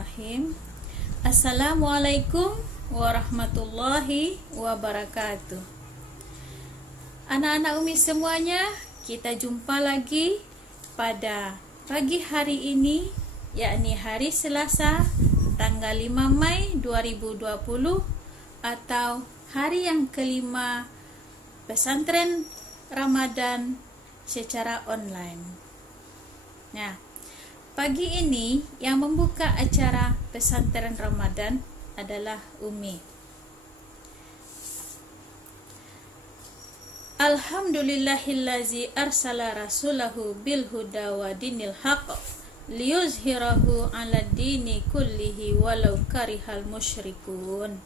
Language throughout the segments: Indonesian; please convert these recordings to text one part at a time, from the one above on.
Bismillahirrahmanirrahim. Assalamualaikum warahmatullahi wabarakatuh. Anak-anak Umi semuanya, kita jumpa lagi pada pagi hari ini, yakni hari Selasa, tanggal 5 Mei 2020 atau hari yang kelima pesantren Ramadan secara online. Nah, pagi ini yang membuka acara pesantren Ramadan adalah Umi. Alhamdulillahillazi arsala rasulahu bil huda wa dinil haqq liyuzhirahu 'ala dini kullihi walau karihal musyrikun.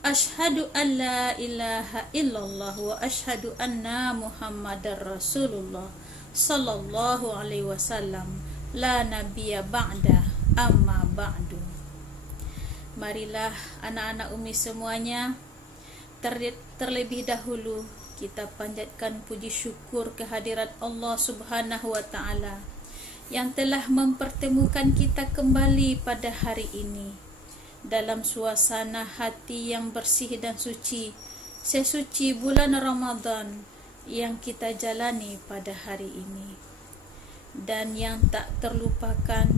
Asyhadu an la ilaha illallah wa asyhadu anna Muhammadar Rasulullah sallallahu alaihi wasallam. La nabiyya ba'da amma ba'du. Marilah anak-anak Umi semuanya, terlebih dahulu kita panjatkan puji syukur kehadirat Allah Subhanahu wa taala yang telah mempertemukan kita kembali pada hari ini dalam suasana hati yang bersih dan suci, sesuci bulan Ramadan yang kita jalani pada hari ini. Dan yang tak terlupakan,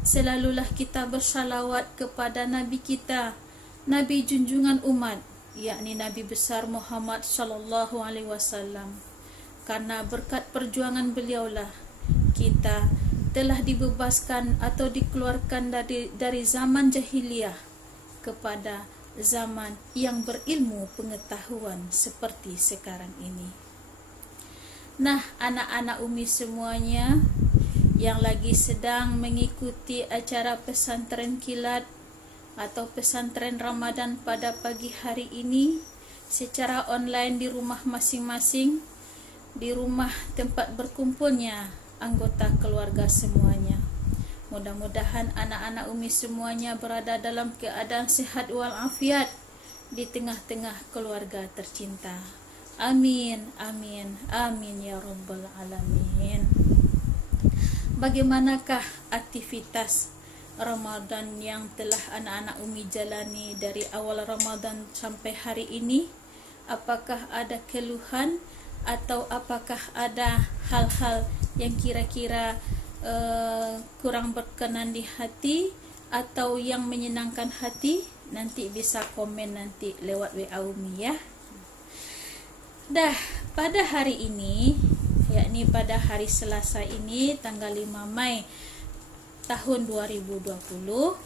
selalulah kita bersalawat kepada Nabi kita, Nabi junjungan umat, yakni Nabi besar Muhammad sallallahu alaihi wasallam. Karena berkat perjuangan beliaulah kita telah dibebaskan atau dikeluarkan dari zaman jahiliyah kepada zaman yang berilmu pengetahuan seperti sekarang ini. Nah, anak-anak Umi semuanya yang lagi sedang mengikuti acara pesantren kilat atau pesantren Ramadan pada pagi hari ini secara online di rumah masing-masing, di rumah tempat berkumpulnya anggota keluarga semuanya. Mudah-mudahan anak-anak Umi semuanya berada dalam keadaan sehat walafiat di tengah-tengah keluarga tercinta. Amin, amin, amin ya rabbal alamin. Bagaimanakah aktivitas Ramadan yang telah anak-anak Umi jalani dari awal Ramadan sampai hari ini? Apakah ada keluhan atau apakah ada hal-hal yang kira-kira kurang berkenan di hati atau yang menyenangkan hati? Nanti bisa komen nanti lewat WA Umi ya. Dah, pada hari ini, yakni pada hari Selasa ini tanggal 5 Mei tahun 2020,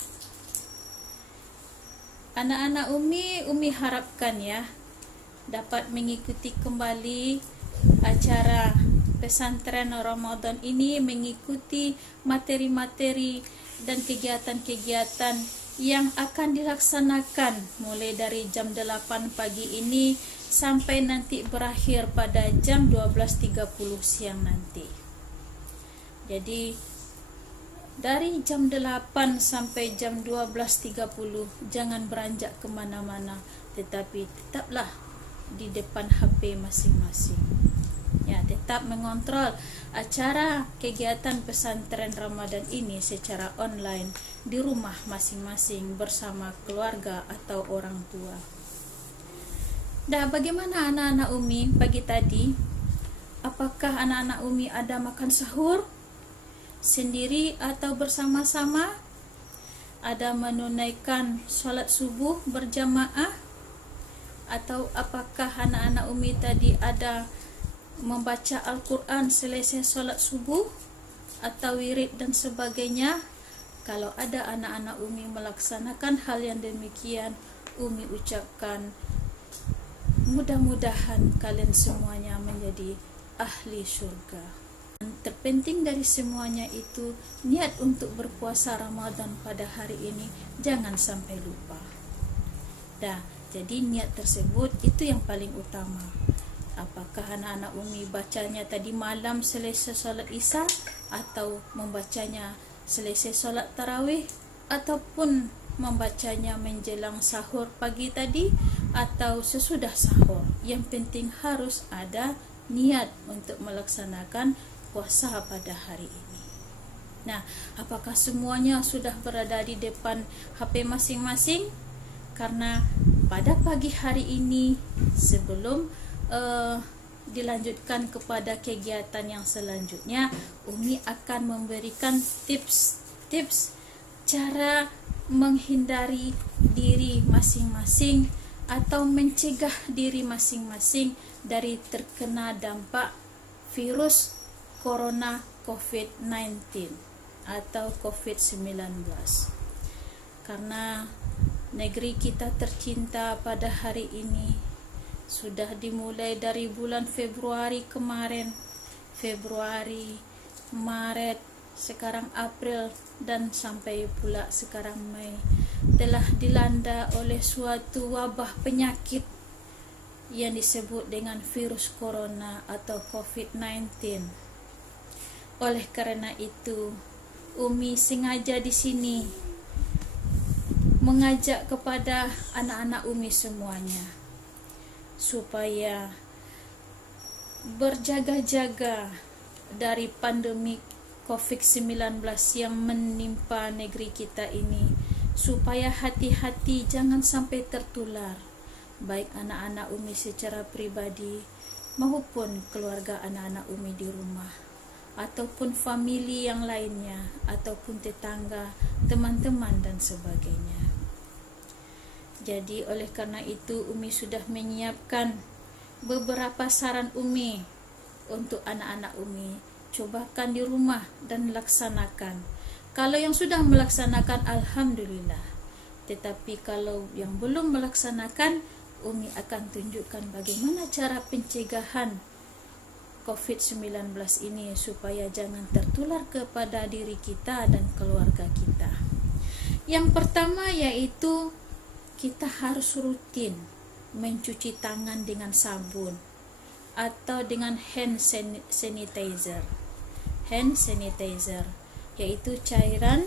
anak-anak Umi harapkan ya dapat mengikuti kembali acara pesantren Ramadan ini, mengikuti materi-materi dan kegiatan-kegiatan yang akan dilaksanakan mulai dari jam 8 pagi ini sampai nanti berakhir pada jam 12.30 siang nanti. Jadi dari jam 8 sampai jam 12.30 jangan beranjak kemana-mana, tetapi tetaplah di depan HP masing-masing. Ya, tetap mengontrol acara kegiatan pesantren Ramadan ini secara online di rumah masing-masing bersama keluarga atau orang tua. Dah, bagaimana anak-anak Umi pagi tadi? Apakah anak-anak Umi ada makan sahur sendiri atau bersama-sama? Ada menunaikan sholat subuh berjamaah? Atau apakah anak-anak Umi tadi ada membaca Al-Quran selesai sholat subuh atau wirid dan sebagainya? Kalau ada anak-anak Umi melaksanakan hal yang demikian, Umi ucapkan mudah-mudahan kalian semuanya menjadi ahli surga. Dan terpenting dari semuanya itu, niat untuk berpuasa Ramadan pada hari ini jangan sampai lupa. Dah, jadi niat tersebut itu yang paling utama. Apakah anak-anak Umi bacanya tadi malam selesai solat Isya, atau membacanya selesai solat tarawih, ataupun membacanya menjelang sahur pagi tadi atau sesudah sahur? Yang penting harus ada niat untuk melaksanakan puasa pada hari ini. Nah, apakah semuanya sudah berada di depan HP masing-masing? Karena pada pagi hari ini, sebelum dilanjutkan kepada kegiatan yang selanjutnya, Umi akan memberikan tips cara menghindari diri masing-masing atau mencegah diri masing-masing dari terkena dampak virus corona COVID-19 atau COVID-19. Karena negeri kita tercinta pada hari ini sudah dimulai dari bulan Februari kemarin, Februari, Maret, sekarang April, dan sampai pula sekarang Mei, telah dilanda oleh suatu wabah penyakit yang disebut dengan virus corona atau COVID-19. Oleh karena itu, Umi sengaja di sini mengajak kepada anak-anak Umi semuanya supaya berjaga-jaga dari pandemi COVID-19 yang menimpa negeri kita ini, supaya hati-hati jangan sampai tertular, baik anak-anak Umi secara pribadi maupun keluarga anak-anak Umi di rumah, ataupun famili yang lainnya, ataupun tetangga, teman-teman dan sebagainya. Jadi oleh karena itu Umi sudah menyiapkan beberapa saran Umi untuk anak-anak Umi. Cobakan di rumah dan laksanakan. Kalau yang sudah melaksanakan, alhamdulillah. Tetapi kalau yang belum melaksanakan, Umi akan tunjukkan bagaimana cara pencegahan COVID-19 ini supaya jangan tertular kepada diri kita dan keluarga kita. Yang pertama yaitu kita harus rutin mencuci tangan dengan sabun atau dengan hand sanitizer. Hand sanitizer yaitu cairan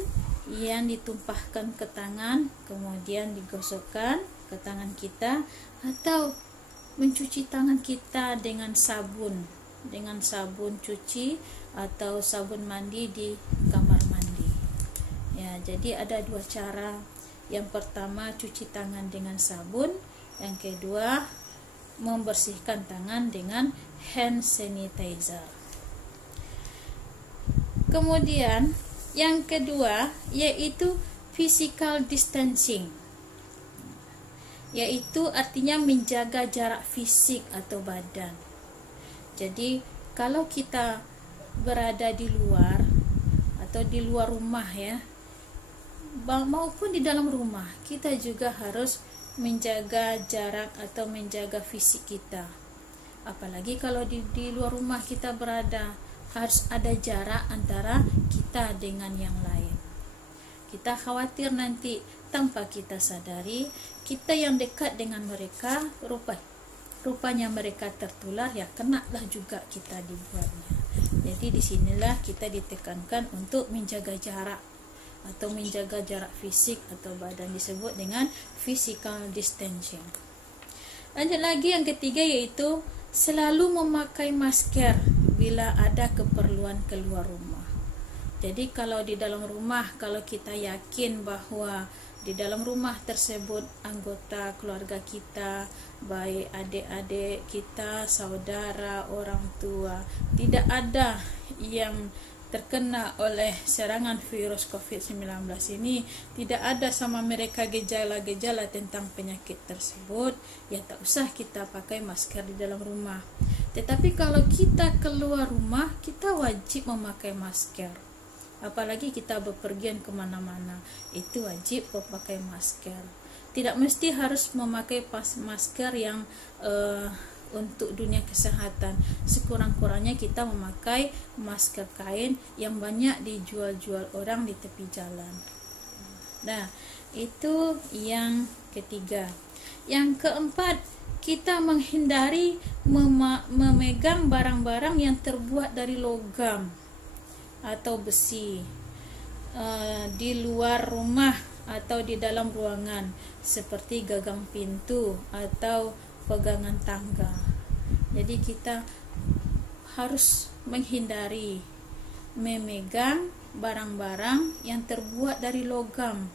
yang ditumpahkan ke tangan kemudian digosokkan ke tangan kita, atau mencuci tangan kita dengan sabun cuci atau sabun mandi di kamar mandi. Ya, jadi ada dua cara. Yang pertama cuci tangan dengan sabun, yang kedua membersihkan tangan dengan hand sanitizer. Kemudian yang kedua yaitu physical distancing, yaitu artinya menjaga jarak fisik atau badan. Jadi kalau kita berada di luar atau di luar rumah ya, maupun di dalam rumah, kita juga harus menjaga jarak atau menjaga fisik kita. Apalagi kalau di luar rumah kita berada, harus ada jarak antara kita dengan yang lain. Kita khawatir nanti tanpa kita sadari, kita yang dekat dengan mereka rupanya mereka tertular, ya kenalah juga kita dibuatnya. Jadi disinilah kita ditekankan untuk menjaga jarak atau menjaga jarak fisik atau badan, disebut dengan physical distancing. Lanjut lagi yang ketiga yaitu selalu memakai masker bila ada keperluan keluar rumah. Jadi kalau di dalam rumah, kalau kita yakin bahwa di dalam rumah tersebut anggota keluarga kita, baik adik-adik kita, saudara, orang tua, tidak ada yang terkena oleh serangan virus COVID-19 ini, tidak ada sama mereka gejala-gejala tentang penyakit tersebut, ya tak usah kita pakai masker di dalam rumah. Tetapi kalau kita keluar rumah, kita wajib memakai masker. Apalagi kita bepergian kemana-mana, itu wajib memakai masker. Tidak mesti harus memakai masker yang untuk dunia kesehatan. Sekurang-kurangnya kita memakai masker kain yang banyak dijual-jual orang di tepi jalan. Nah, itu yang ketiga. Yang keempat, kita menghindari memegang barang-barang yang terbuat dari logam atau besi di luar rumah atau di dalam ruangan, seperti gagang pintu atau pegangan tangga. Jadi kita harus menghindari memegang barang-barang yang terbuat dari logam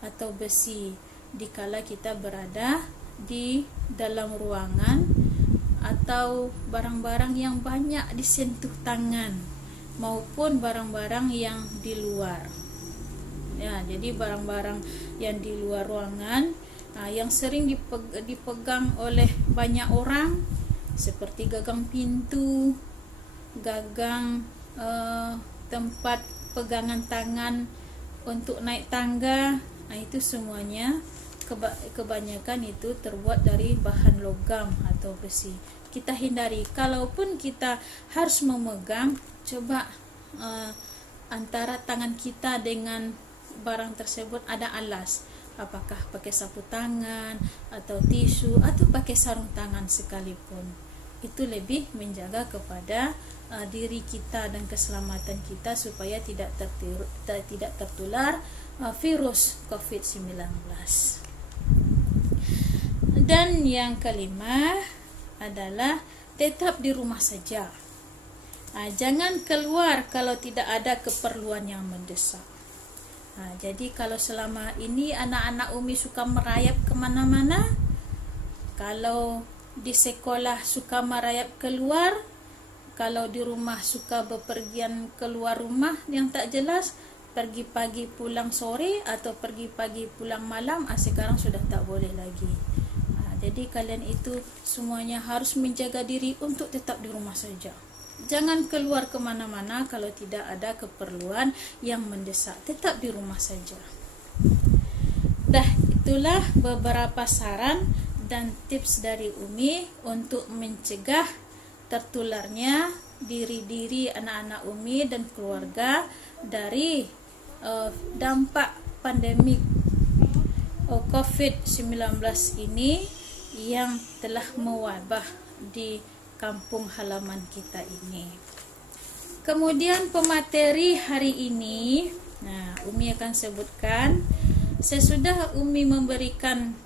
atau besi dikala kita berada di dalam ruangan, atau barang-barang yang banyak disentuh tangan maupun barang-barang yang di luar. Ya, jadi barang-barang yang di luar ruangan yang sering dipegang oleh banyak orang seperti gagang pintu, gagang tempat pegangan tangan untuk naik tangga. Itu semuanya kebanyakan itu terbuat dari bahan logam atau besi. Kita hindari, kalaupun kita harus memegang, coba antara tangan kita dengan barang tersebut ada alas, apakah pakai sapu tangan atau tisu atau pakai sarung tangan sekalipun, itu lebih menjaga kepada diri kita dan keselamatan kita supaya tidak tertular virus COVID-19. Dan yang kelima adalah tetap di rumah saja. Jangan keluar kalau tidak ada keperluan yang mendesak. Jadi kalau selama ini anak-anak Umi suka merayap kemana-mana, kalau di sekolah suka merayap keluar, kalau di rumah suka bepergian keluar rumah yang tak jelas, pergi pagi pulang sore atau pergi pagi pulang malam, sekarang sudah tak boleh lagi. Jadi kalian itu semuanya harus menjaga diri untuk tetap di rumah saja. Jangan keluar kemana-mana kalau tidak ada keperluan yang mendesak. Tetap di rumah saja. Itulah beberapa saran dan tips dari Umi untuk mencegah tertularnya diri anak-anak Umi dan keluarga dari dampak pandemik COVID-19 ini yang telah mewabah di kampung halaman kita ini. Kemudian pemateri hari ini, Umi akan sebutkan sesudah Umi memberikan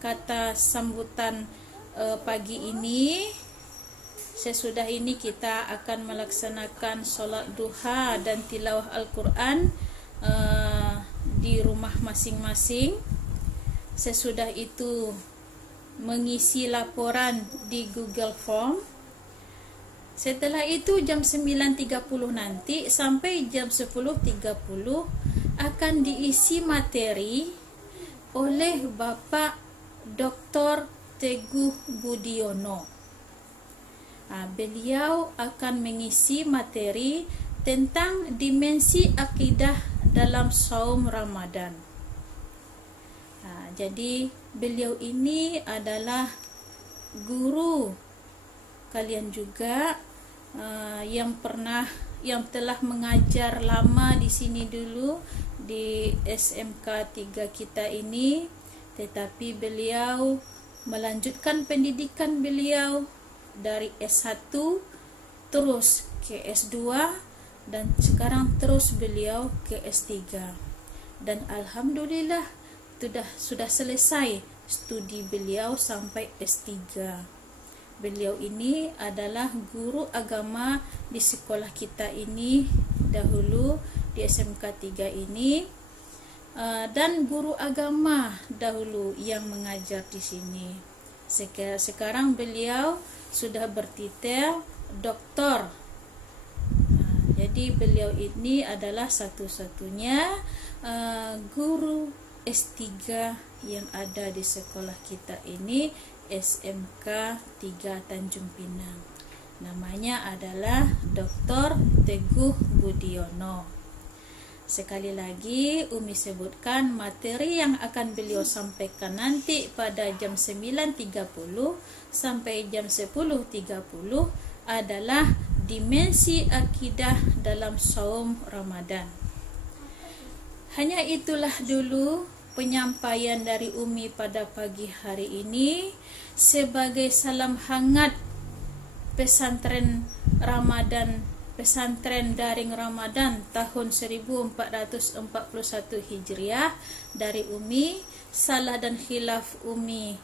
kata sambutan pagi ini. Sesudah ini kita akan melaksanakan solat duha dan tilawah Al-Quran di rumah masing-masing. Sesudah itu mengisi laporan di Google Form. Setelah itu jam 9.30 nanti sampai jam 10.30 akan diisi materi oleh Bapak Dr. Teguh Budiono. Beliau akan mengisi materi tentang dimensi akidah dalam saum Ramadan. Jadi beliau ini adalah guru kalian juga, yang telah mengajar lama di sini dulu di SMK 3 kita ini, tetapi beliau melanjutkan pendidikan beliau dari S1 terus ke S2 dan sekarang terus beliau ke S3, dan alhamdulillah sudah selesai studi beliau sampai S3. Beliau ini adalah guru agama di sekolah kita ini dahulu di SMK 3 ini, dan guru agama dahulu yang mengajar di sini. Sekarang beliau sudah bertitel doktor. Jadi beliau ini adalah satu-satunya guru S3 yang ada di sekolah kita ini, SMK 3 Tanjung Pinang. Namanya adalah Dr. Teguh Budiono. Sekali lagi Umi sebutkan materi yang akan beliau sampaikan nanti pada jam 9.30 sampai jam 10.30 adalah dimensi akidah dalam saum Ramadan. Hanya itulah dulu penyampaian dari Umi pada pagi hari ini sebagai salam hangat pesantren Ramadan, pesantren daring Ramadan tahun 1441 Hijriah dari Umi. Salah dan khilaf Umi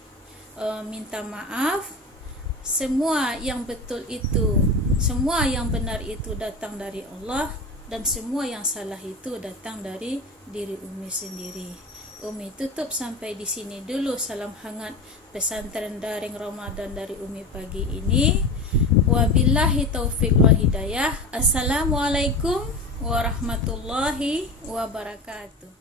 minta maaf. Semua yang betul itu, semua yang benar itu datang dari Allah. dan semua yang salah itu datang dari diri Umi sendiri. Umi tutup sampai di sini dulu. Salam hangat pesantren daring Ramadan dari Umi pagi ini. Wabillahi taufiq wal hidayah. Assalamualaikum warahmatullahi wabarakatuh.